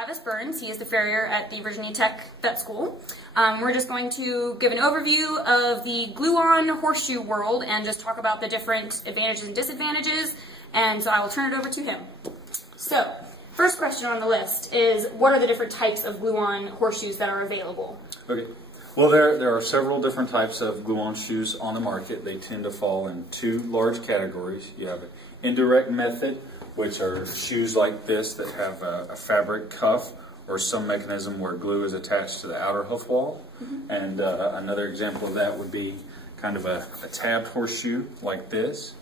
Travis Burns. He is the farrier at the Virginia Tech Vet School. We're just going to give an overview of the glue-on-horseshoe world and just talk about the different advantages and disadvantages, and so I will turn it over to him. So, first question on the list is, what are the different types of glue-on horseshoes that are available? Okay. Well, there are several different types of glue-on shoes on the market. They tend to fall in two large categories. You have an indirect method, which are shoes like this that have a fabric cuff or some mechanism where glue is attached to the outer hoof wall. And another example of that would be kind of a tabbed horseshoe like this,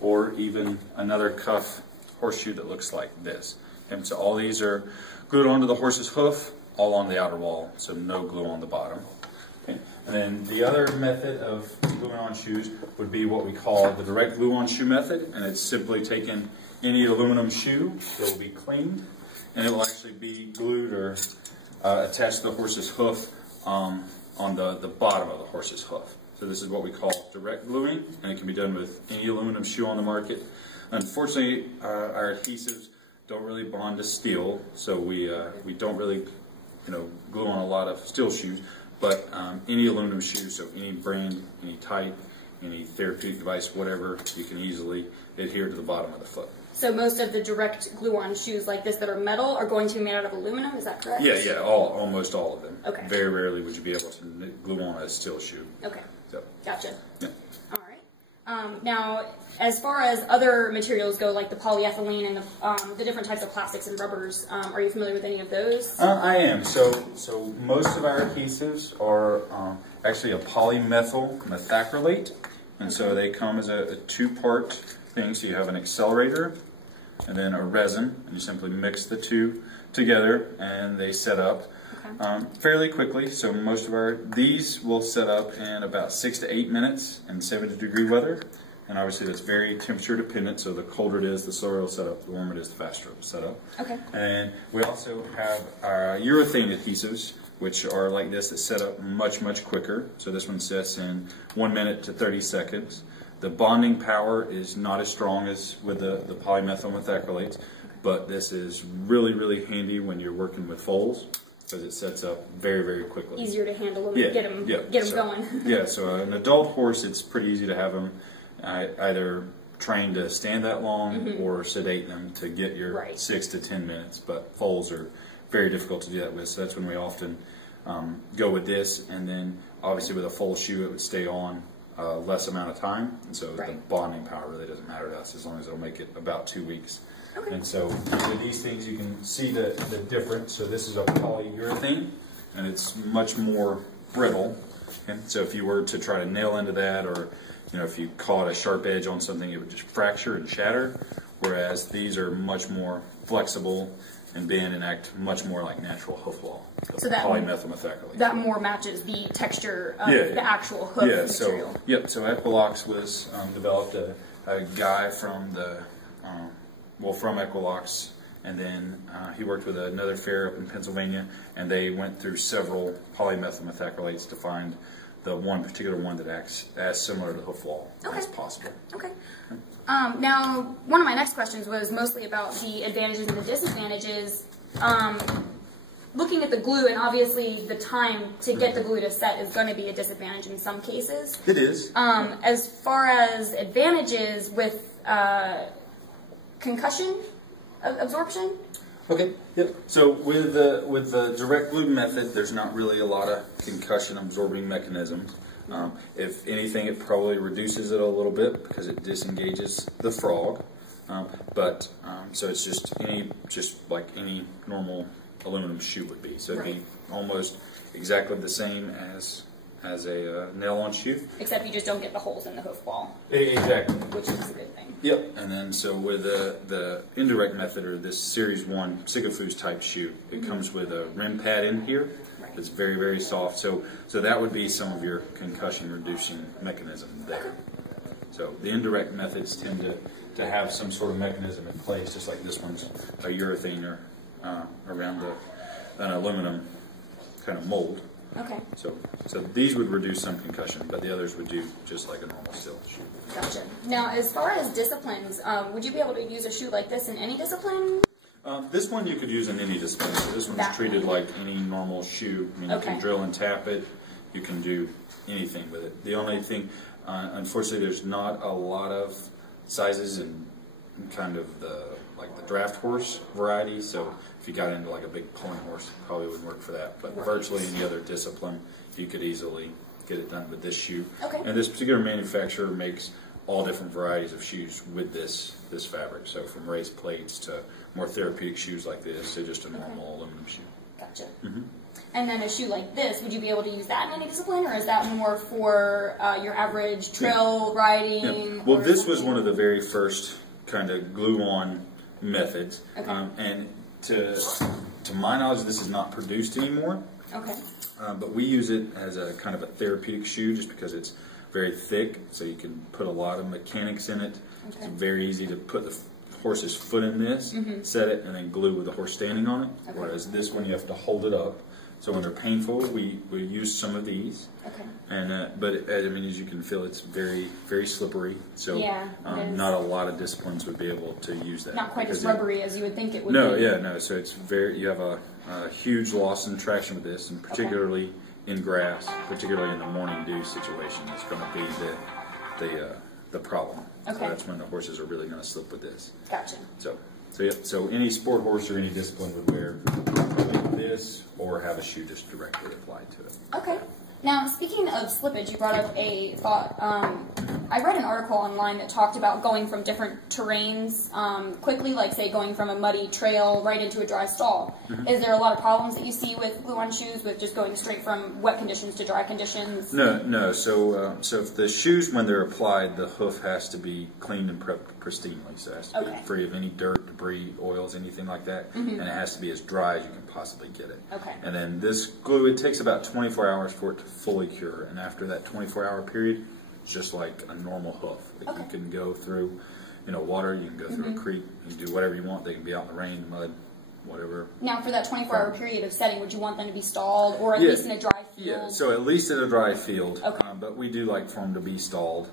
or even another cuff horseshoe that looks like this. And so all these are glued onto the horse's hoof, all on the outer wall, so no glue on the bottom. Okay. And then the other method of gluing on shoes would be what we call the direct glue-on shoe method, and it's simply taking any aluminum shoe that will be cleaned, and it will actually be glued or attached to the horse's hoof on the bottom of the horse's hoof. So this is what we call direct gluing, and it can be done with any aluminum shoe on the market. Unfortunately, our adhesives don't really bond to steel, so we don't really glue on a lot of steel shoes. But any aluminum shoe, so any brand, any type, any therapeutic device, whatever, you can easily adhere to the bottom of the foot. So most of the direct glue-on shoes like this that are metal are going to be made out of aluminum, is that correct? Yeah, almost all of them. Okay. Very rarely would you be able to glue on a steel shoe. Okay. So, gotcha. Yeah. All right. Now, as far as other materials go, like the polyethylene and the different types of plastics and rubbers, are you familiar with any of those? I am. So most of our adhesives are actually a polymethyl methacrylate, and so they come as a two-part thing. So you have an accelerator and then a resin, and you simply mix the two together, and they set up fairly quickly. So most of these will set up in about 6 to 8 minutes in 70-degree weather. And obviously that's very temperature dependent, so the colder it is, the slower it'll set up, the warmer it is, the faster it'll set up. Okay. And we also have our urethane adhesives, which are like this, that set up much, much quicker. So this one sets in 1 minute to 30 seconds. The bonding power is not as strong as with the polymethyl methacrylates, but this is really, really handy when you're working with foals, because it sets up very, very quickly. Easier to handle them, get them going. Yeah, so an adult horse, it's pretty easy to have them either trained to stand that long or sedate them to get your 6 to 10 minutes. But foals are very difficult to do that with, so that's when we often go with this. And then obviously with a foal shoe, it would stay on less amount of time, and so the bonding power really doesn't matter to us as long as it'll make it about 2 weeks. Okay. And so with these things, you can see the difference. So this is a polyurethane, and it's much more brittle. Okay? So if you were to try to nail into that, or if you caught a sharp edge on something, it would just fracture and shatter. Whereas these are much more flexible and bend and act much more like natural hoof wall. So that polymethyl methacrylate. That more matches the texture of the actual hoof material. So Equilox was developed a guy from from Equilox, and then he worked with another farrier up in Pennsylvania, and they went through several polymethyl methacrylates to find the one particular one that acts as similar to hoof wall as possible. Okay. Now, one of my next questions was mostly about the advantages and the disadvantages. Looking at the glue, and obviously the time to get the glue to set is going to be a disadvantage in some cases. It is. As far as advantages with concussion absorption? Okay. Yep. So with the direct glue method, there's not really a lot of concussion absorbing mechanisms. If anything, it probably reduces it a little bit because it disengages the frog. So it's just like any normal aluminum shoe would be. So it'd be almost exactly the same as a nail-on shoe. Except you just don't get the holes in the hoof wall. Exactly. Which is a good thing. Yep. And then so with the indirect method, or this Series 1 Sigafus type shoe, it comes with a rim pad in here. It's very, very soft. So that would be some of your concussion reducing mechanism there. So the indirect methods tend to have some sort of mechanism in place, just like this one's a urethane or around an aluminum kind of mold. Okay. So these would reduce some concussion, but the others would do just like a normal steel shoe. Gotcha. Now, as far as disciplines, would you be able to use a shoe like this in any discipline? This one you could use in any display. So this one's treated like any normal shoe. I mean, you can drill and tap it. You can do anything with it. The only thing, unfortunately, there's not a lot of sizes in kind of the draft horse variety. So if you got into like a big pulling horse, it probably wouldn't work for that. But virtually any other discipline, you could easily get it done with this shoe. Okay. And this particular manufacturer makes all different varieties of shoes with this fabric. So from raised plates to more therapeutic shoes like this to just a normal aluminum shoe. Gotcha. And then a shoe like this, would you be able to use that in any discipline, or is that more for your average trail riding? Well, this was one of the very first kind of glue-on methods. And to my knowledge, this is not produced anymore. But we use it as a kind of a therapeutic shoe just because it's very thick, so you can put a lot of mechanics in it. It's very easy to put the horse's foot in this, set it, and then glue with the horse standing on it. Whereas this one, you have to hold it up. So when they're painful, we use some of these. And but I mean, as you can feel, it's very slippery. So not a lot of disciplines would be able to use that. Not quite as rubbery as you would think it would be. No. So it's you have a huge loss in traction with this, and particularly in grass, particularly in the morning dew situation, is going to be the problem. So that's when the horses are really going to slip with this. Gotcha. So any sport horse or any discipline would wear this or have a shoe just directly applied to it. Okay. Now, speaking of slippage, you brought up a thought. I read an article online that talked about going from different terrains quickly, like, say, going from a muddy trail right into a dry stall. Is there a lot of problems that you see with glue-on shoes, with just going straight from wet conditions to dry conditions? No. So if the shoes, when they're applied, the hoof has to be cleaned and prepped pristinely. So it has to be free of any dirt, debris, oils, anything like that. And it has to be as dry as you can possibly get it. And then this glue, it takes about 24 hours for it to fully cure. And after that 24-hour period, it's just like a normal hoof. Like you can go through, water. You can go through a creek. You can do whatever you want. They can be out in the rain, the mud, whatever. Now, for that 24-hour period of setting, would you want them to be stalled, or at least in a dry field? Yeah. So at least in a dry field. But we do like for them to be stalled.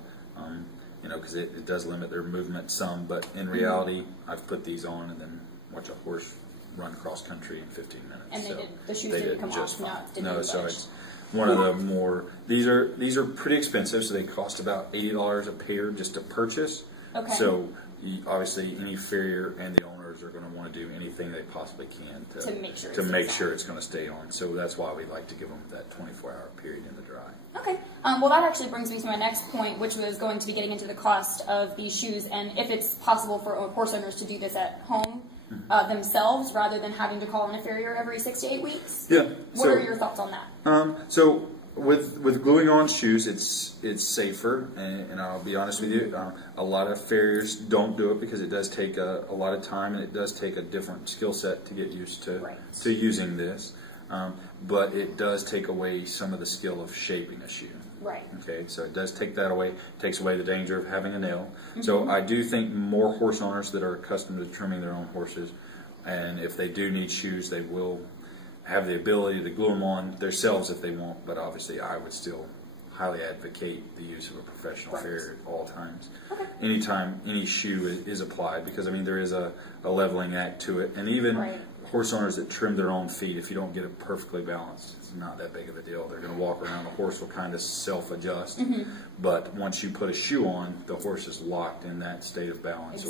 Because it does limit their movement some. But in reality, I've put these on and then watch a horse run cross country in 15 minutes. And the shoes didn't come off? No, so it's one of the more, these are pretty expensive, so they cost about $80 a pair just to purchase. So obviously any farrier and the owners are going to want to do anything they possibly can to make sure it's going to stay on. So that's why we like to give them that 24-hour period in the dry. Well, that actually brings me to my next point, which was going to be getting into the cost of these shoes, and if it's possible for horse owners to do this at home themselves rather than having to call in a farrier every 6 to 8 weeks. What are your thoughts on that? So with gluing on shoes, it's safer, and I'll be honest with you, a lot of farriers don't do it because it does take a lot of time, and it does take a different skill set to get used to using this. But it does take away some of the skill of shaping a shoe. Okay, so it does take that away. It takes away the danger of having a nail. So I do think more horse owners that are accustomed to trimming their own horses, and if they do need shoes, they will have the ability to glue them on themselves if they want. But obviously, I would still highly advocate the use of a professional farrier at all times. Anytime any shoe is applied, because I mean there is a leveling act to it, and even horse owners that trim their own feet, if you don't get it perfectly balanced, it's not that big of a deal. They're going to walk around, the horse will kind of self-adjust. But once you put a shoe on, the horse is locked in that state of balance,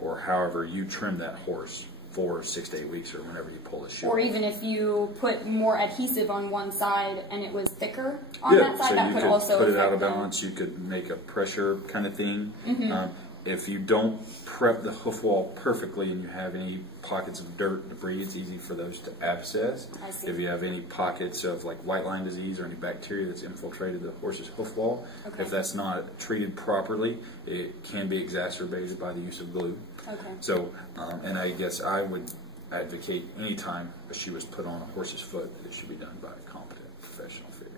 or however you trim that horse for 6 to 8 weeks, or whenever you pull the shoe. Or even if you put more adhesive on one side and it was thicker on that side, that could also put it out of balance. You could make a pressure kind of thing. If you don't prep the hoof wall perfectly and you have any pockets of dirt, debris, it's easy for those to abscess. If you have any pockets of like white line disease or any bacteria that's infiltrated the horse's hoof wall, if that's not treated properly, it can be exacerbated by the use of glue. So, and I guess I would advocate any time a shoe is put on a horse's foot that it should be done by a competent professional farrier.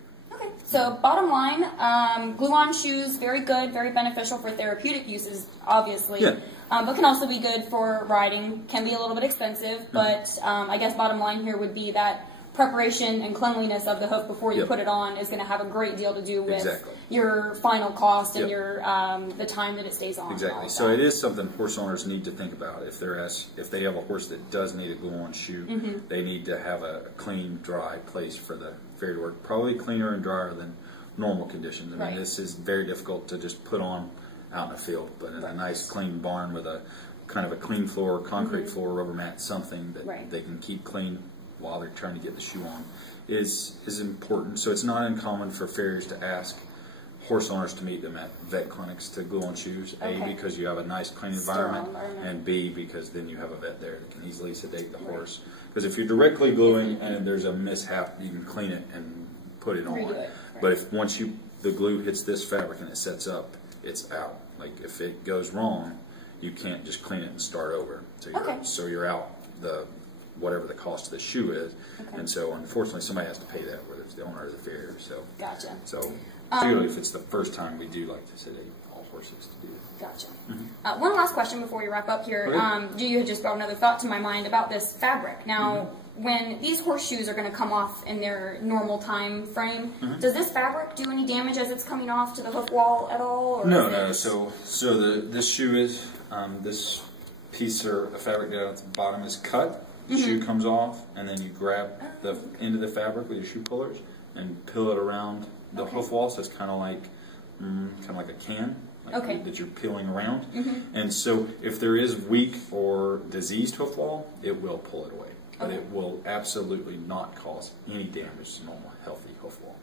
So bottom line, glue-on shoes, very good, very beneficial for therapeutic uses, obviously, but can also be good for riding, can be a little bit expensive, but I guess bottom line here would be that preparation and cleanliness of the hoof before you put it on is going to have a great deal to do with your final cost and your the time that it stays on. Exactly. So it is something horse owners need to think about. If they have a horse that does need a glue-on shoe, they need to have a clean, dry place for the farrier to work. Probably cleaner and drier than normal conditions. I mean, this is very difficult to just put on out in the field, but in a nice, clean barn with a kind of a clean floor, concrete floor, rubber mat, something that they can keep clean while they're trying to get the shoe on is important. So it's not uncommon for farriers to ask horse owners to meet them at vet clinics to glue on shoes. A, because you have a nice clean environment, and B, because then you have a vet there that can easily sedate the horse. Because if you're directly gluing and there's a mishap, you can clean it and put it on. But if once the glue hits this fabric and it sets up, it's out. Like if it goes wrong, you can't just clean it and start over. So you're out whatever the cost of the shoe is, and so unfortunately somebody has to pay that, whether it's the owner or the farrier. So So particularly if it's the first time, we do like to sedate all horses to do that. One last question before we wrap up here. You had just brought another thought to my mind about this fabric. Now, when these horseshoes are going to come off in their normal time frame, does this fabric do any damage as it's coming off to the hoof wall at all? Or no. So this shoe is this piece of fabric down at the bottom is cut. The shoe comes off, and then you grab the end of the fabric with your shoe pullers and peel it around the hoof wall. So it's kind of like a can that you're peeling around. And so if there is weak or diseased hoof wall, it will pull it away. But it will absolutely not cause any damage to normal, healthy hoof wall.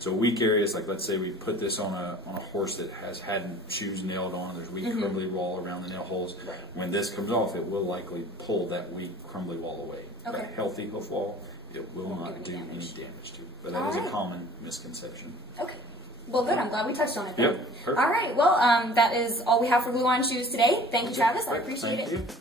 So weak areas, like let's say we put this on a horse that has had shoes nailed on, there's weak crumbly wall around the nail holes. When this comes off, it will likely pull that weak crumbly wall away. But healthy hoof wall, it will not do any damage to it. But that is a common misconception. Well, good. I'm glad we touched on it then. All right. Well, that is all we have for glue-on shoes today. Thank you, Travis. I appreciate it.